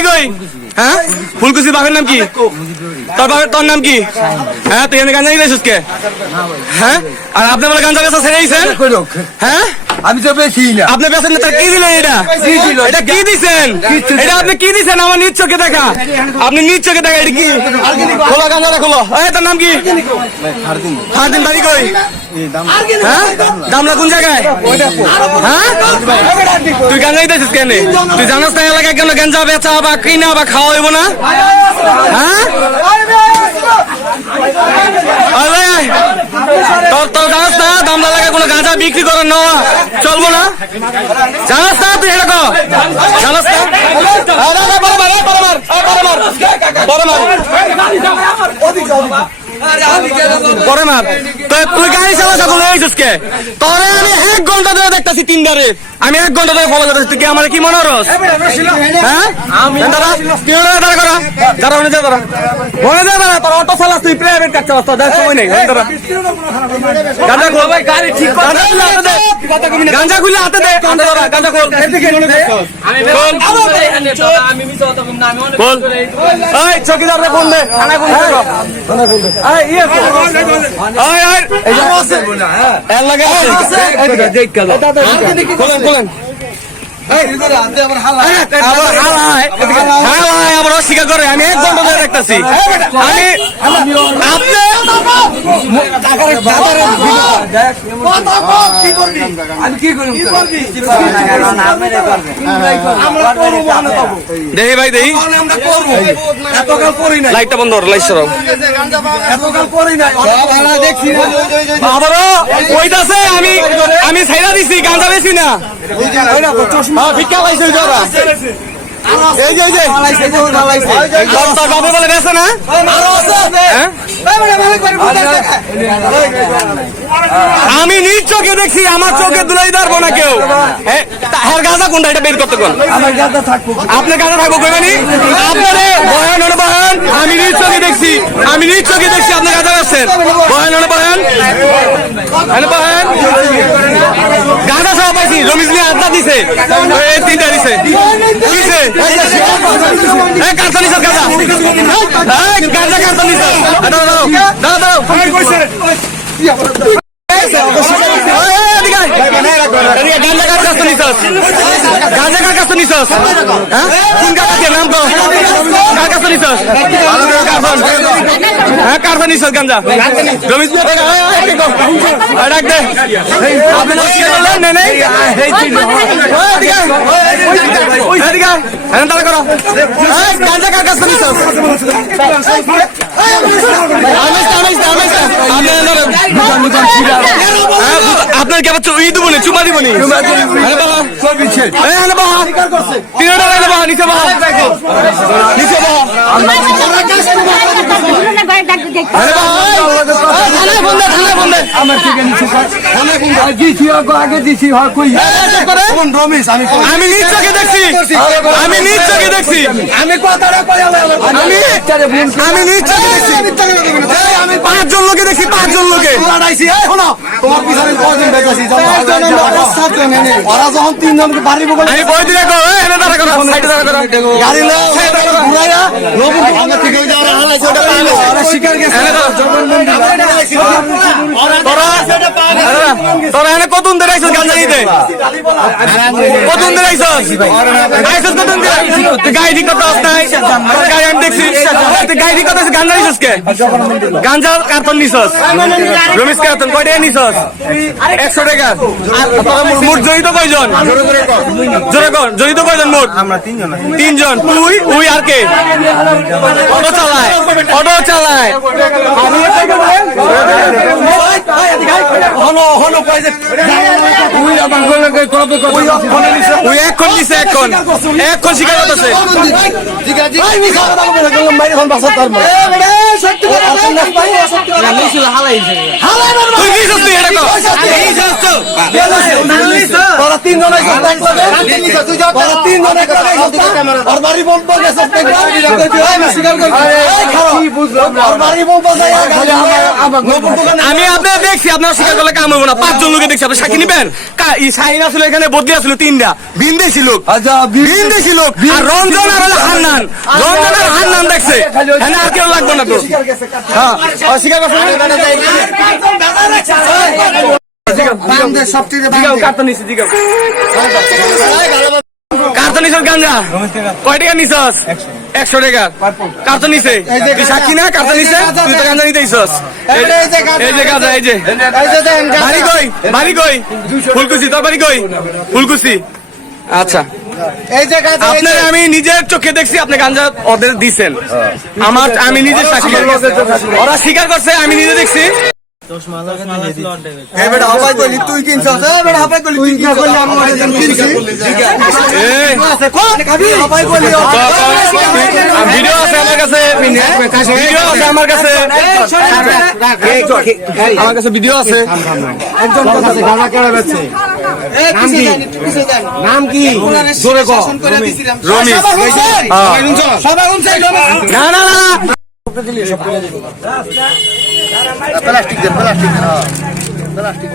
বাড়ি কই? হ্যাঁ, ফুলকুচির বাপের নাম কি? তোর নাম কি? হ্যাঁ, তুই এখানে গাঞ্জা নিয়েছিস কে? হ্যাঁ, আর আপনি বলে গাঞ্জা বেচা ছেড়ে দিয়েছেন? হ্যাঁ, আমি তো বেশি না। আপনি বেচেন না, তার কি দিলেন? এটা কি দিচ্ছেন? এটা আপনি কি দিচ্ছেন? আমার নিজ চোখে দেখা, আপনি নিজ চোখে দেখা। এটা কি? খোলা গাঞ্জাটা খোলো। তোর নাম কি? ফারদিন। বাড়ি কই? হ্যাঁ, দামলা কোন জায়গায়? হ্যাঁ, তুই গাঞ্জা দিতেছিস কেন? তুই জানাস না এলাকায় কেন গাঞ্জা বেচা বা কিনা বা খাওয়া হইব না? হ্যাঁ, তোর জানাস না দামলা এলাকায় কোনো গাঁজা বিক্রি করার নেওয়া চলবো না? জানাস না তুই এরকম? জানাস না? পরে মার। তুই গাড়ি চালা সকলে এইছিস কে? তোরে আমি 1 ঘন্টা ধরে দেখতেছি, 3 ধারে আমি 1 ঘন্টা ধরে ফলো করতেছি। তুই কি আমার কি মনে রস? হ্যাঁ, দাঁড়া করা, যারা মনে যায় তারা মনে যায় তারা। তোর অটো চালাস, তুই প্রাইভেট কাজ চালাস, তোর সময় নেই। গাঁজা খোল ভাই, গাড়ি ঠিক কর। গাঁজা খুলে হাতে দে। গাঁজা খোল। ওই চকিদার ফোন দে, থানায় ফোন দে। আবার অস্বীকার করে। আমি 1 ঘন্টা ধরে দেখতেছি। দেখি ভাই, দেখি লাইটটা বন্ধ, লাইট সরাও। কইতাছে আমি ছাইরা দিছি, গাঁজা বেশি না। ভিক্ষা পাইছে যারা। এই যে তোর বাবু বলে বেছে না? আমি নিজ চোখে দেখছি, আমার চোখে দুলাই ধরবো না কেউ। হ্যাঁ, গাঁজা কোনটা এটা বের করতে কোন? আপনার গাঁজা থাকবো কইবানি? আপনারে বয়ান বয়ান আমি নিজ চোখে দেখছি, আপনি গাঁজা বেচছেন। বয়ান বয়ান গাঁজা সব পাইছি। রমিজনি আড্ডা দিছে, 3টা দিছে। কারখানি সব গাঁজা, গাঁজা কারখানি সব। দাঁড়াও গাঁজা কার কাছ নিছস? কোন কাছে নাম তো? কার কাছে নিছস? হ্যাঁ, কারখানি নিছস গাঁজা। রমিজ ডাক দে। গাঁজা কার কাছে নিছস? আপনার কি আবার ই দিব নি, চুমা দিব নি? আমি নিজ চোখে দেখছি, আমি নিজ চোখে দেখছি। আমি 5 জন লোকে দেখছি, 5 জন লোকে। তোমার পিছনে কয়জন বেঁচেছি? ওরা যখন 3 জনকে বাড়ি বলে আমি বই দিলে গাড়ি শিকার গেছে। তোরা এনে কতদিন ধরে আইসস গাঁজা নিতে? কতদিন ধরে আইসস? কতদিন ধরে? তুই গাড়ি ঠিক করতে আসতাই? গাড়ি আমি দেখছি। তুই গাড়ি ঠিক করতে গাঁজা নিছস কে? গাঁজা কার্টন নিছস? রমিজ কার্টন কয়টা নিছস? 100 টাকা। মোট জড়িত কয়জন? জোরে কর, জড়িত কয়জন মোট? আমরা 3 জন। তুই আর কে? অটো চালায়। এখন স্বীকার করতেছে। সত্যি কথা হালাই মারবা তুই কি করছিস এটা কর তোরা তিনজন আইছো তোরা তিনজন আর বাড়ি বলবো গেছে আমি স্বীকার করব আর বাড়ি বলবো যাই খালি আমার নতুন দোকানে আমি আপনার দেখছি আপনার স্বীকার করলে কাম হইব না 5 জন লোকে দেখছি আপনি সাক্ষী নিবেন এই শাহিন আসলে এখানে বদলি আসলে 3টা বিন্দেশি লোক আচ্ছা বিন্দেশি লোক আর রঞ্জন আর হলো হান্নান রঞ্জন আর হান্নান দেখছে হ্যাঁ আর কেউ লাগবে না তো হ্যাঁ অস্বীকার করছে বামদের সবচেয়ে দিগাও কার্টন নিছি দিগাও কার্টন নিছস গাঞ্জা কয় টাকা নিছস 100 টাকা কার্টন নিছে তুই সাক্ষী না কার্টন নিছে তুই তো গাঞ্জা নিতে আইছস এই যে গাঁজা এই যে বাড়ি কই ফুলকুচি তোর বাড়ি কই ফুলকুচি আচ্ছা এই যে আপনার আমি নিজের চোখে দেখছি আপনি গাঞ্জা ওদের দিছেন আমি নিজে সাক্ষী ওরা স্বীকার করছে আমি নিজে দেখছি এবারে হাবাই কইলি তুই কিনছস এবারে হাবাই কইলি তুই কিনছস আমি ওদের কিনছি খাবি হাবাই কইলি ভিডিও আছে আমার কাছে ভিডিও আছে আমার কাছে আমার কাছে ভিডিও আছে একজন কথা গানা কেড়ে বেচছে নাম কি জোরে কও রমিজ সবাই উনছে না না না প্লাস্টিক দেন প্লাস্টিক